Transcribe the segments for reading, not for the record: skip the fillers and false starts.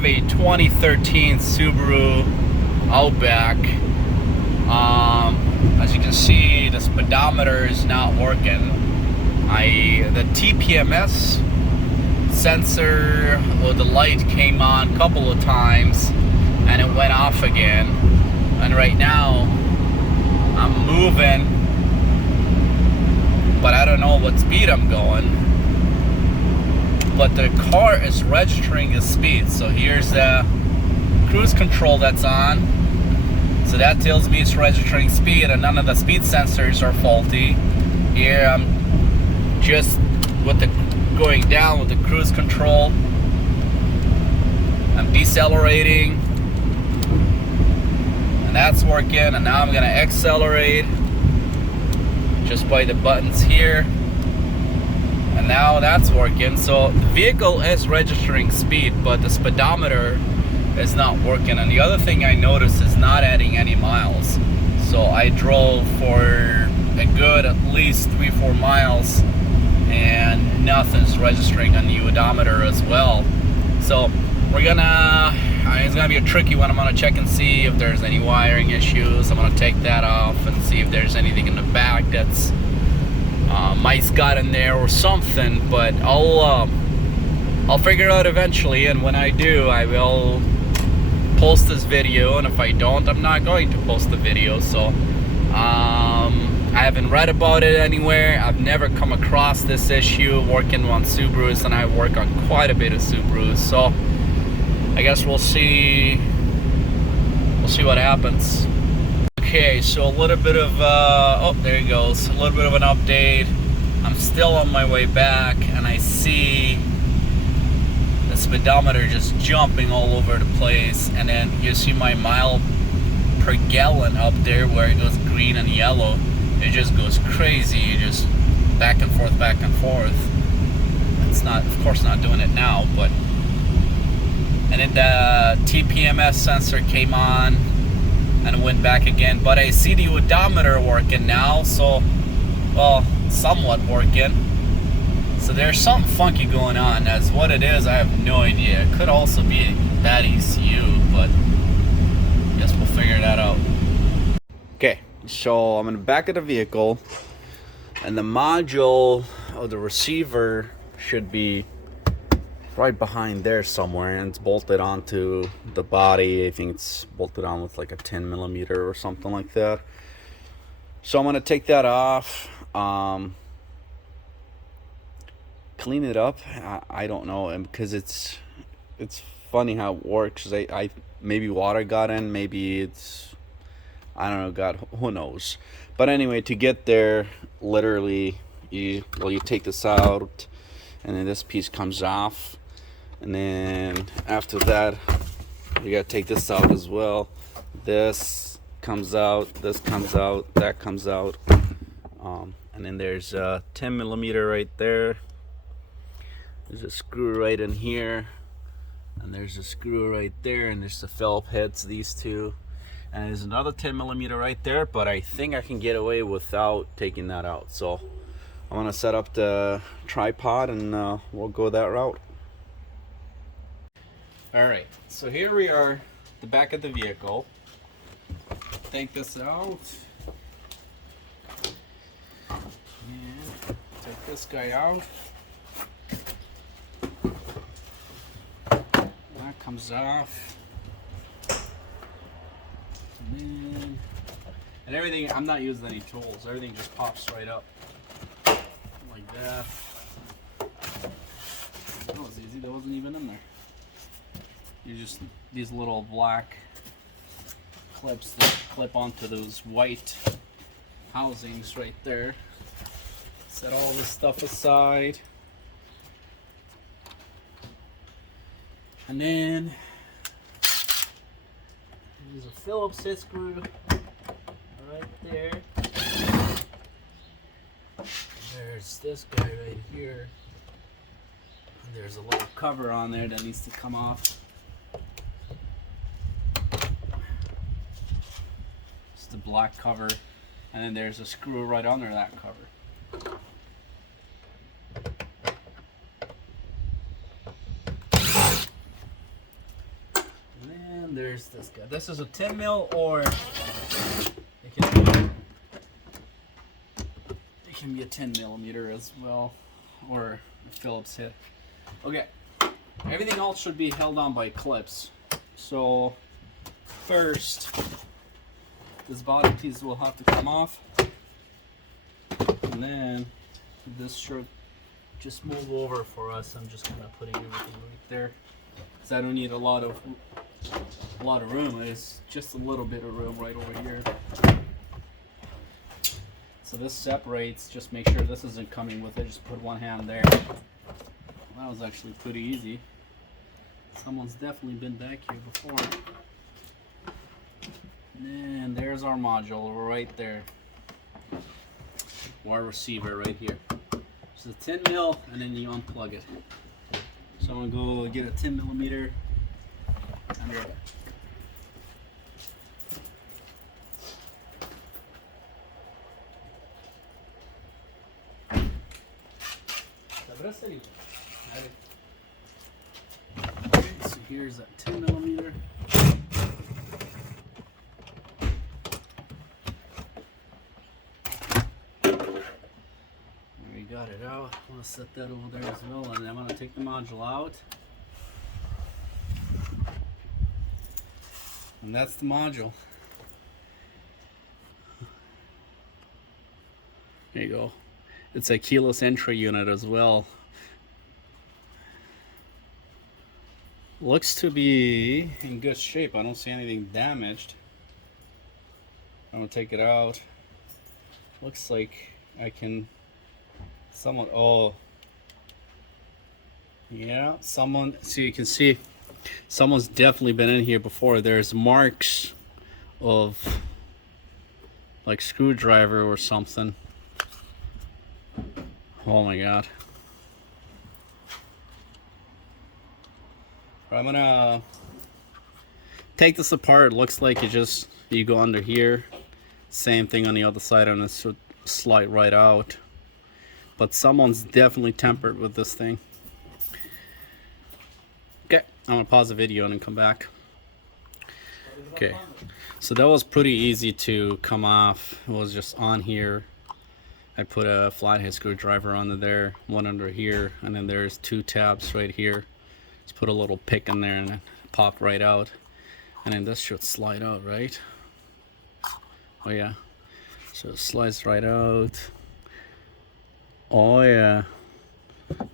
have a 2013 Subaru Outback. As you can see, the speedometer is not working. The TPMS sensor, well, the light came on a couple of times and it went off again. And right now I'm moving, but I don't know what speed I'm going. But the car is registering the speed. So here's the cruise control that's on. So that tells me it's registering speed, and none of the speed sensors are faulty. Here I'm just going down with the cruise control. I'm decelerating, and that's working. And now I'm gonna accelerate just by the buttons here, and now that's working. So the vehicle is registering speed, but the speedometer is not working. And the other thing I noticed is not adding any miles. So I drove for a good at least 3-4 miles and nothing's registering on the odometer as well. So we're gonna, it's gonna be a tricky one. I'm gonna check and see if there's any wiring issues. I'm gonna take that off and see if there's anything in the back that's mice got in there or something. But I'll figure it out eventually, and when I do, I will post this video. And if I don't, I'm not going to post the video. So I haven't read about it anywhere. I've never come across this issue working on Subarus, and I work on quite a bit of Subarus, so I guess we'll see what happens. Okay, so a little bit of oh, there he goes, a little bit of an update. I'm still on my way back, and I see the speedometer just jumping all over the place, and then you see my mile per gallon up there where it goes green and yellow. It just goes crazy, just back and forth, back and forth. It's not, of course, not doing it now, but. And then the TPMS sensor came on and it went back again. But I see the odometer working now, so, well, somewhat working. So there's something funky going on. As what it is, I have no idea. It could also be a bad ECU, but I guess we'll figure that out. Okay, so I'm in the back of the vehicle, and the module of the receiver should be right behind there somewhere, and it's bolted onto the body. I think it's bolted on with like a 10mm or something like that. So I'm gonna take that off, clean it up. I don't know, and because it's funny how it works. I maybe water got in, maybe it's, I don't know, God, who knows. But anyway, to get there, literally, you take this out, and then this piece comes off, and then after that, you gotta take this out as well. This comes out, this comes out, that comes out, and then there's a 10mm right there. There's a screw right in here, and there's a screw right there, and there's the Phillips heads, these two. And there's another 10mm right there, but I think I can get away without taking that out. So I'm gonna set up the tripod, and we'll go that route. All right, so here we are, the back of the vehicle. Take this out, and take this guy out. That comes off. And everything, I'm not using any tools, everything just pops right up like that. That was easy, that wasn't even in there. You just, these little black clips that clip onto those white housings right there. Set all this stuff aside, and then there's a Phillips head screw right there. There's this guy right here. And there's a little cover on there that needs to come off. It's the black cover. And then there's a screw right under that cover. And there's this guy. This is a 10 mil, or it can be a 10 millimeter as well, or a Phillips head. Okay, everything else should be held on by clips. So first, this body piece will have to come off, and then this should just move over for us. I'm just kind of putting everything right there, because I don't need a lot of room. It's just a little bit of room right over here. So this separates. Just make sure this isn't coming with it. Just put one hand there. That was actually pretty easy. Someone's definitely been back here before. And there's our module right there. Or receiver right here. So the 10 mil, and then you unplug it. So I'm gonna go get a 10 millimeter. And go. Okay, so here's that 10 millimeter. We got it out. I'm gonna set that over there as well, and then I'm gonna take the module out. And that's the module. There you go. It's a keyless entry unit as well. Looks to be in good shape. I don't see anything damaged. I'm gonna take it out. Looks like I can somewhat, oh yeah, someone, so you can see someone's definitely been in here before. There's marks of like screwdriver or something. Oh my god. I'm gonna take this apart. It looks like you go under here. Same thing on the other side, and it should slide right out. But someone's definitely tampered with this thing. Okay, I'm gonna pause the video and then come back. Okay, so that was pretty easy to come off. It was just on here. I put a flathead screwdriver under there, one under here, and then there's two tabs right here. Just put a little pick in there and it popped right out. And then this should slide out, right? Oh yeah, so it slides right out. Oh yeah,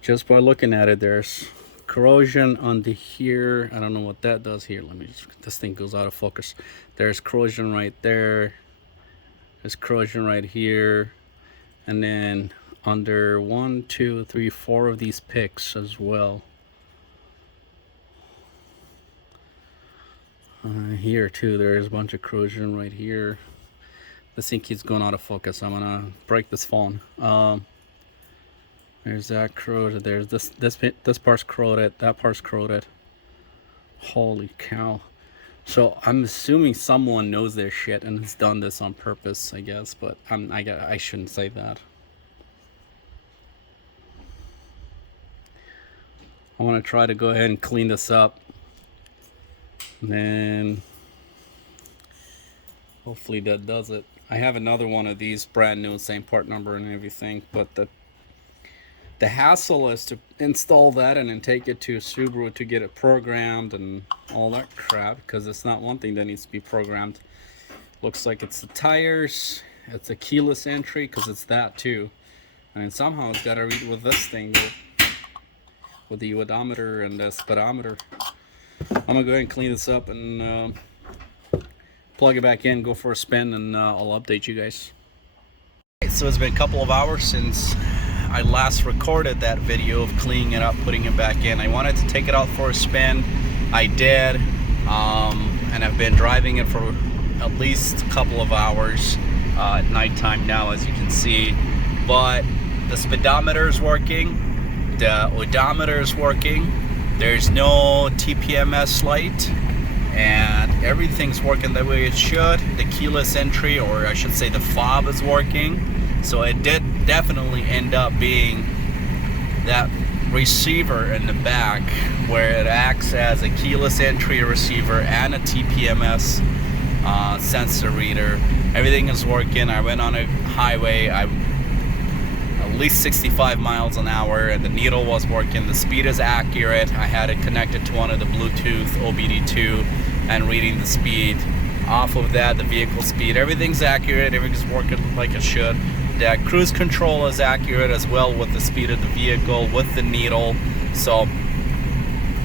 just by looking at it, there's corrosion under here. I don't know what that does here. Let me just, this thing goes out of focus. There's corrosion right there. There's corrosion right here. And then under 1, 2, 3, 4 of these picks as well. Here too, there's a bunch of corrosion right here. This thing keeps going out of focus. I'm gonna break this phone. There's that corroded. There's this part's corroded. That part's corroded. Holy cow! So I'm assuming someone knows their shit and has done this on purpose, I guess. But I shouldn't say that. I want to try to go ahead and clean this up, and then hopefully that does it. I have another one of these, brand new, same part number and everything, but the hassle is to install that and then take it to Subaru to get it programmed and all that crap, because it's not one thing that needs to be programmed. Looks like it's the tires, it's a keyless entry, because it's that too, and then somehow it's got to read with this thing with the odometer and the speedometer. I'm gonna go ahead and clean this up and plug it back in, go for a spin, and I'll update you guys. So it's been a couple of hours since I last recorded that video of cleaning it up, putting it back in. I wanted to take it out for a spin. I did, and I've been driving it for at least a couple of hours at nighttime now, as you can see. But the speedometer is working, the odometer is working, there's no TPMS light, and everything's working the way it should. The keyless entry, or I should say the fob, is working. So it did definitely end up being that receiver in the back where it acts as a keyless entry receiver and a TPMS sensor reader. Everything is working. I went on a highway, at least 65 miles an hour, and the needle was working. The speed is accurate. I had it connected to one of the Bluetooth OBD2 and reading the speed off of that, the vehicle speed. Everything's accurate. Everything's working like it should. The cruise control is accurate as well with the speed of the vehicle, with the needle. So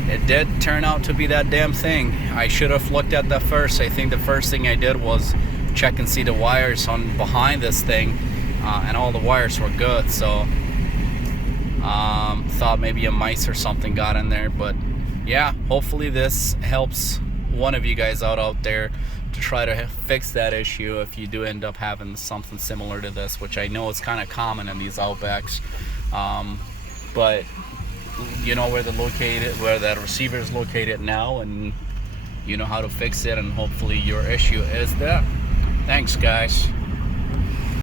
it did turn out to be that damn thing. I should have looked at that first. I think the first thing I did was check and see the wires on behind this thing, and all the wires were good. So thought maybe a mice or something got in there. But yeah, hopefully this helps one of you guys out there to try to fix that issue if you do end up having something similar to this, which I know is kind of common in these Outbacks. But you know where where that receiver is located now, and you know how to fix it, and hopefully your issue is that. Thanks, guys.